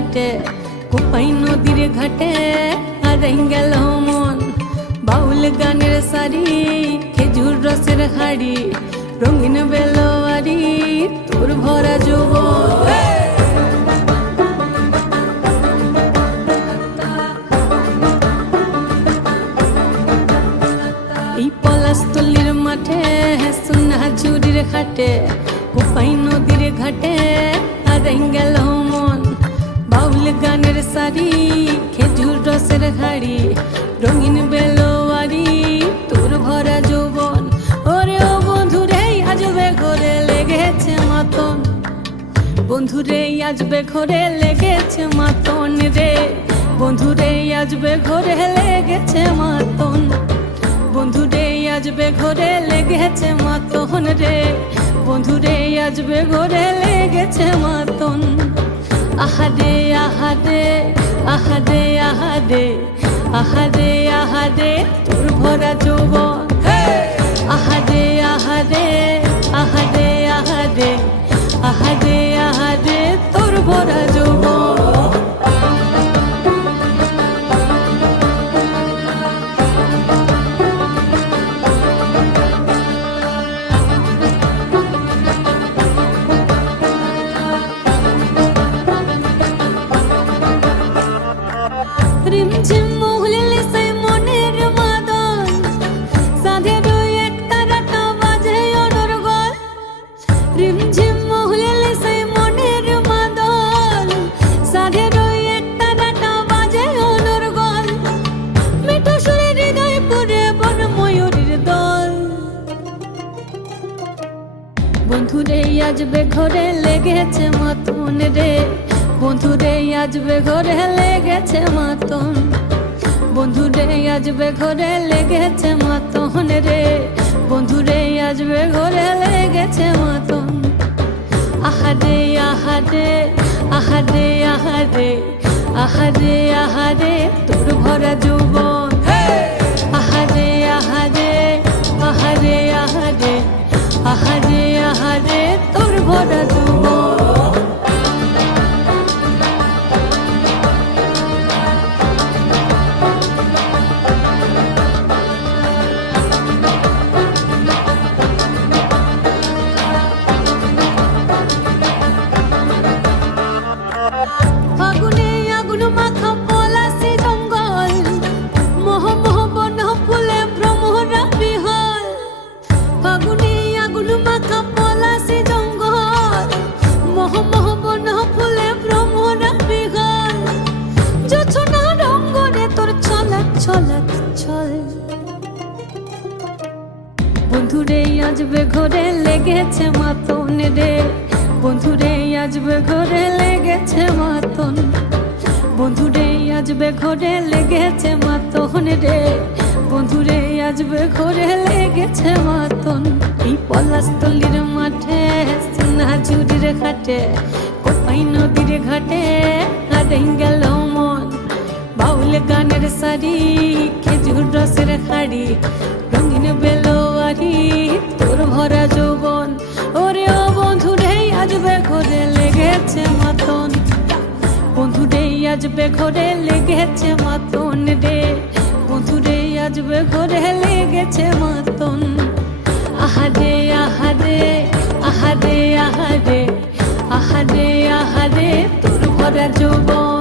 ঘাটে কোপাই নদীর ঘাটে হারাই গেল মন বাউল গানের সারি খেজুর রসের হাড়ি রঙিন বেলোয়ারি তোর ভরা যৌবন এই পলাশতলির মাঠে সোনা ঝুরির ঘাটে কোপাই নদীর ঘাটে হারাই গেল মন বাউল গানের সারি খেজুর রসের হাড়ি রঙিন বেলোয়ারি তোর ভরা যৌবন ওরে ও বন্ধুরে আজবে ঘরে লেগেছে মাতন বন্ধুরে আজবে ঘরে লেগেছে মাতন রে বন্ধুরে আজবে ঘরে লেগেছে মাতন বন্ধুরে আজবে ঘরে লেগেছে মাতন রে বন্ধুরে আজবে ঘরে লেগেছে মাতন আহারে আহারে আহারে আহারে আহারে আহারে তোর ভরা যৌবন আহারে আহারে আহারে আহারে আহারে আহারে তোর ভরা যৌবন রিমঝিম মহুলিলে সেই মনের মাদল সাধের এক তারাটা বাজে অনর্গল রিমঝিম মহুলিলে সেই মনের মাদল সাধের এক তারাটা বাজে অনর্গল মিঠু সুরে হৃদয় পুরে বন ময়ূরীর দল বন্ধুরে আজবে ঘরে লেগেছে মাতন রে বন্ধুরে আজবে ঘরে লেগেছে মাতন বন্ধুরে আজবে ঘরে লেগেছে মাতন রে বন্ধুরে আজবে ঘরে লেগেছে মাতন আহারে আহারে আহারে আহারে আহারে আহারে তোর ভরা যৌবন আহারে আহারে আহারে আহারে আহারে আহারে তোর ভরা যৌবন ফাগুনে আগুন মাখা পলাশি জঙ্গল মোহ মোহ বন ফুলে ভ্রমরা বিহল ফাগুনে আগুন মাখা পলাশি জঙ্গল মোহ মোহ বন ফুলে ভ্রমরা বিহল জোছনা রঙ্গনে তোর ছলক ছলক ছল বন্ধুরে আজবে ঘরে লেগেছে মাতন রে বন্ধুরে আজবে ঘরে লেগেছে মাতন বন্ধুরে আজবে ঘরে লেগেছে মাতন রে বন্ধুরে আজবে ঘরে লেগেছে মাতন এই পলাশতলির মাঠে সোনা ঝুরির ঘাটে কোপাই নদীর ঘাটে হারাই গেল মন বাউল গানের সারি খেজুর রসের হাড়ি রঙিন বেলোয়ারি তোর ভরা যৌবন ওরে ও বন্ধুরে আজবে ঘরে লেগেছে মাতন বন্ধুরে আজবে ঘরে লেগেছে মাতন রে বন্ধুরে আজবে ঘরে লেগেছে মাতন আহারে আহারে আহারে আহারে আহারে আহারে তোর ভরা যৌবন